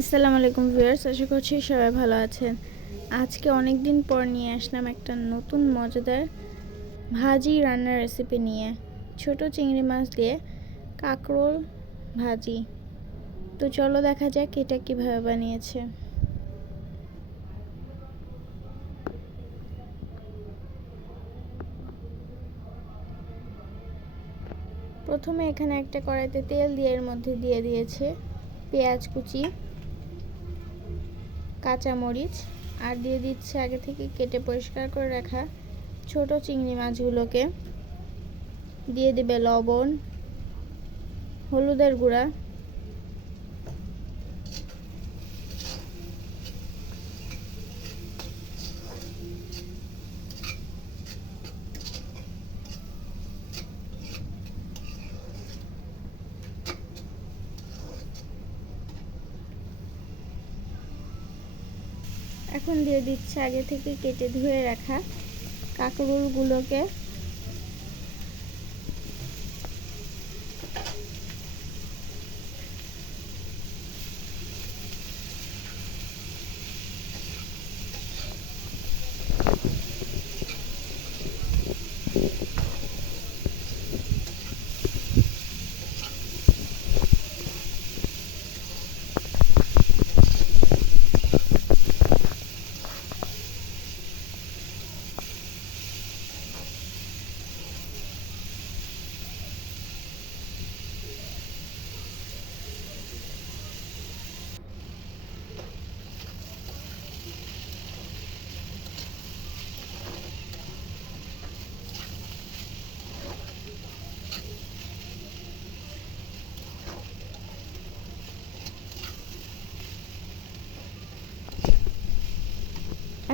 আসসালামু আলাইকুম ভিউয়ার্স, আশা করছি সবাই ভালো আছেন। আজকে অনেক দিন পর নিয়ে আসলাম একটা নতুন মজাদার ভাজি রান্নার রেসিপি নিয়ে। ছোট চিংড়ি মাছ দিয়ে কাঁকরোল ভাজি। তো চলো দেখা যাক এটা কিভাবে বানিয়েছে। প্রথমে এখানে একটা কড়াইতে তেল দিয়ে এর মধ্যে দিয়ে দিয়েছে পেঁয়াজ কুচি, কাঁচামরিচ আর দিয়ে দিচ্ছে আগে থেকে কেটে পরিষ্কার করে রাখা ছোট চিংড়ি মাছগুলোকে। দিয়ে দিবে লবণ, হলুদের গুঁড়া, এখন দিয়ে দিচ্ছে আগে থেকে কেটে ধুয়ে রাখা কাঁকরোলগুলোকে।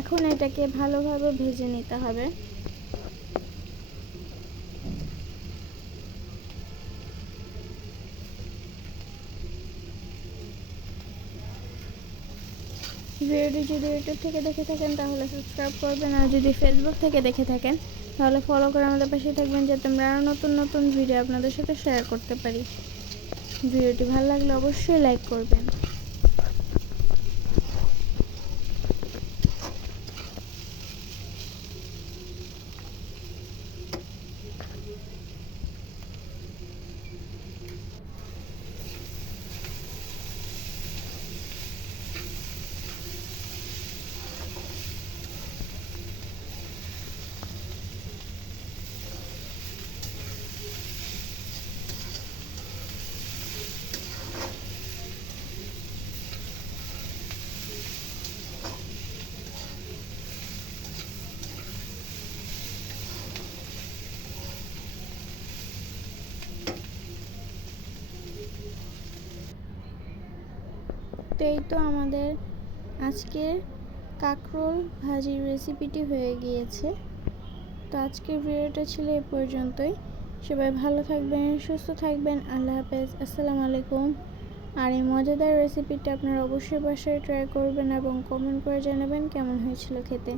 এখন এটাকে ভালোভাবে ভেজে নিতে হবে। ভিডিওটি যদি ইউটিউব থেকে দেখে থাকেন তাহলে সাবস্ক্রাইব করবেন, আর যদি ফেসবুক থেকে দেখে থাকেন তাহলে ফলো করে আমাদের পাশে থাকবেন, যাতে আমরা আরও নতুন নতুন ভিডিও আপনাদের সাথে শেয়ার করতে পারি। ভিডিওটি ভালো লাগলে অবশ্যই লাইক করবেন। তো এই তো আমাদের আজকের কাঁকরোল ভাজির রেসিপিটি হয়ে গিয়েছে। তো আজকের ভিডিওটা ছিল এ পর্যন্তই। সবাই ভালো থাকবেন, সুস্থ থাকবেন। আল্লাহ হাফেজ, আসসালামু আলাইকুম। আর এই মজাদার রেসিপিটা আপনারা অবশ্যই বাসায় ট্রাই করবেন এবং কমেন্ট করে জানাবেন কেমন হয়েছিল খেতে।